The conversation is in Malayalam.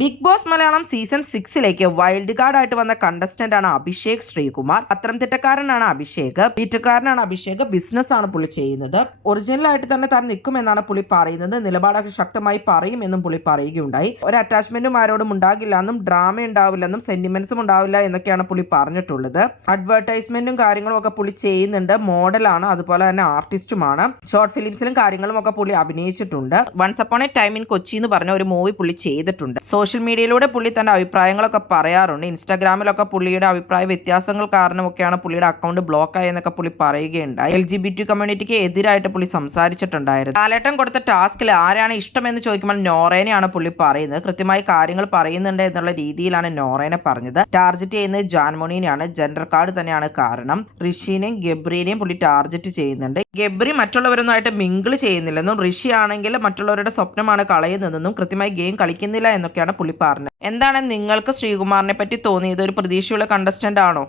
Big boss Malayalam season 6 wild card ആയിട്ട് വന്ന കണ്ടസ്റ്റന്റ് ആണ് അഭിഷേക് ശ്രീകുമാർ. പത്തനംതിട്ടക്കാരനാണ് അഭിഷേക്. വീട്ടുകാരനാണ് അഭിഷേക്. ബിസിനസ് ആണ് പുള്ളി ചെയ്യുന്നത്. ഒറിജിനൽ ആയിട്ട് തന്നെ താൻ നിൽക്കുമെന്നാണ് പുള്ളി പറയുന്നത്. നിലപാടൊക്കെ ശക്തമായി പറയുമെന്നും പുള്ളി പറയുകയുണ്ടായി. ഒരു അറ്റാച്ച്മെന്റും ആരോടും ഉണ്ടാകില്ല എന്നും ഡ്രാമ ഉണ്ടാവില്ലെന്നും സെന്റിമെന്റ്സും ഉണ്ടാവില്ല എന്നൊക്കെയാണ് പുള്ളി പറഞ്ഞിട്ടുള്ളത്. അഡ്വർടൈസ്മെന്റും കാര്യങ്ങളും ഒക്കെ പുള്ളി ചെയ്യുന്നുണ്ട്. മോഡലാണ്, അതുപോലെ തന്നെ ആർട്ടിസ്റ്റുമാണ്. ഷോർട്ട് ഫിലിംസിലും കാര്യങ്ങളും ഒക്കെ പുള്ളി അഭിനയിച്ചിട്ടുണ്ട്. Once upon a time in Kochi എന്ന് പറഞ്ഞ ഒരു മൂവി പുള്ളി ചെയ്തിട്ടുണ്ട്. സോഷ്യൽ മീഡിയയിലൂടെ പുള്ളി തന്റെ അഭിപ്രായങ്ങളൊക്കെ പറയാറുണ്ട്. ഇൻസ്റ്റാഗ്രാമിലൊക്കെ പുള്ളിയുടെ അഭിപ്രായ വ്യത്യാസങ്ങൾ കാരണമൊക്കെയാണ് പുള്ളിയുടെ അക്കൗണ്ട് ബ്ലോക്ക് ആയെന്നൊക്കെ പുള്ളി പറയുകയുണ്ടായി. LGBT കമ്മ്യൂണിറ്റിക്ക് എതിരായിട്ട് പുള്ളി സംസാരിച്ചിട്ടുണ്ടായിരുന്നു. ലാലേട്ടൻ കൊടുത്ത ടാസ്കിൽ ആരാണ് ഇഷ്ടമെന്ന് ചോദിക്കുമ്പോൾ നോറേനെയാണ് പുള്ളി പറയുന്നത്. കൃത്യമായി കാര്യങ്ങൾ പറയുന്നുണ്ട് എന്നുള്ള രീതിയിലാണ് നോറേനെ പറഞ്ഞത്. ടാർഗറ്റ് ചെയ്യുന്നത് ജാൻമോണിനെയാണ്. ജെൻഡർ കാർഡ് തന്നെയാണ് കാരണം. ഋഷിനെയും ഗബ്രീനെയും പുള്ളി ടാർഗറ്റ് ചെയ്യുന്നുണ്ട്. ഗബ്രി മറ്റുള്ളവരൊന്നുമായിട്ട് മിങ്കിൾ ചെയ്യുന്നില്ലെന്നും ഋഷി ആണെങ്കിൽ മറ്റുള്ളവരുടെ സ്വപ്നമാണ് കളയുന്നതെന്നും കൃത്യമായി ഗെയിം കളിക്കുന്നില്ല എന്നൊക്കെയാണ് പുള്ളി പറഞ്ഞത്. എന്താണ് നിങ്ങൾക്ക് ശ്രീകുമാറിനെ പറ്റി തോന്നിയത്? ഒരു പ്രതീക്ഷയുള്ള കണ്ടസ്റ്റന്റ് ആണോ?